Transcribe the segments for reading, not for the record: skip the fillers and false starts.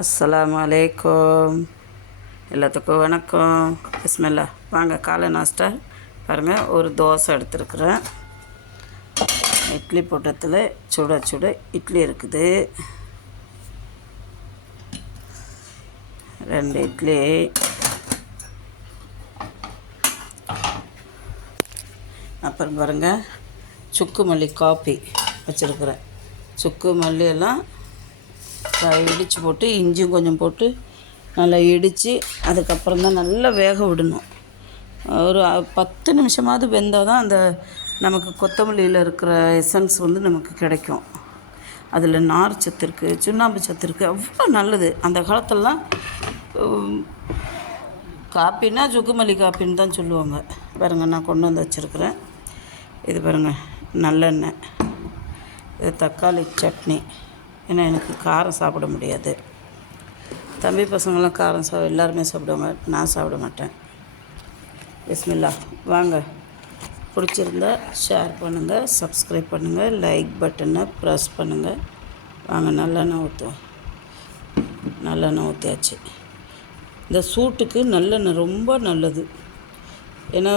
அஸ்ஸலாமு அலைக்கும். எல்லாத்துக்கும் வணக்கம். பிஸ்மில்லா. வாங்க காலை நாஸ்டா பாருங்கள். ஒரு தோசை எடுத்துருக்குறேன். இட்லி போட்டத்தில் சுட சுட இட்லி இருக்குது. 2 இட்லி. அப்புறம் பாருங்கள், சுக்கு மல்லி காப்பி வச்சுருக்குறேன். சுக்கு மல்லி எல்லாம் இடித்து போட்டு இஞ்சியும் கொஞ்சம் போட்டு நல்லா இடித்து அதுக்கப்புறம் தான் நல்லா வேக விடணும். ஒரு 10 நிமிஷமாவது வெந்தால் தான் அந்த நமக்கு கொத்தமல்லியில் இருக்கிற எசன்ஸ் நமக்கு கிடைக்கும். அதில் நார் சத்து இருக்குது, சுண்ணாம்பு சத்து இருக்குது, அவ்வளோ நல்லது. அந்த காலத்திலலாம் காப்பின்னா சுக்குமல்லி காப்பின்னு தான் சொல்லுவாங்க. பாருங்கள், நான் கொண்டு வந்து வச்சுருக்கிறேன். இது பாருங்கள், நல்லெண்ணெய். இது தக்காளி சட்னி. ஏன்னா எனக்கு காரம் சாப்பிட முடியாது. தம்பி பசங்களாம் காரம் எல்லாருமே சாப்பிடுவாங்க, நான் சாப்பிட மாட்டேன். பிஸ்மில்லா. வாங்க, பிடிச்சிருந்தா ஷேர் பண்ணுங்கள், சப்ஸ்கிரைப் பண்ணுங்கள், லைக் பட்டனை ப்ரெஸ் பண்ணுங்கள். வாங்க, நல்லெண்ணெய் ஊற்றுவோம். நல்லெண்ணெய் ஊற்றியாச்சு. இந்த சூட்டுக்கு நல்லெண்ணெய் ரொம்ப நல்லது. ஏன்னா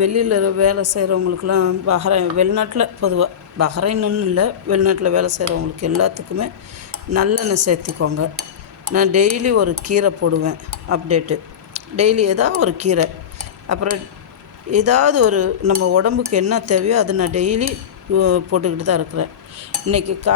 வெளியில் வேலை செய்கிறவங்களுக்குலாம் வெளிநாட்டில் பொதுவாக பஹ்ரைன்னு இல்லை, வெளிநாட்டில் வேலை செய்கிறவங்களுக்கு எல்லாத்துக்குமே நல்லெண்ணெய் சேர்த்திக்கோங்க. நான் டெய்லி ஒரு கீரை போடுவேன். அப்டேட்டு டெய்லி ஏதாவது ஒரு கீரை, அப்புறம் ஏதாவது ஒரு நம்ம உடம்புக்கு என்ன தேவையோ அதை நான் டெய்லி போட்டுக்கிட்டு தான் இருக்கிறேன். இன்றைக்கி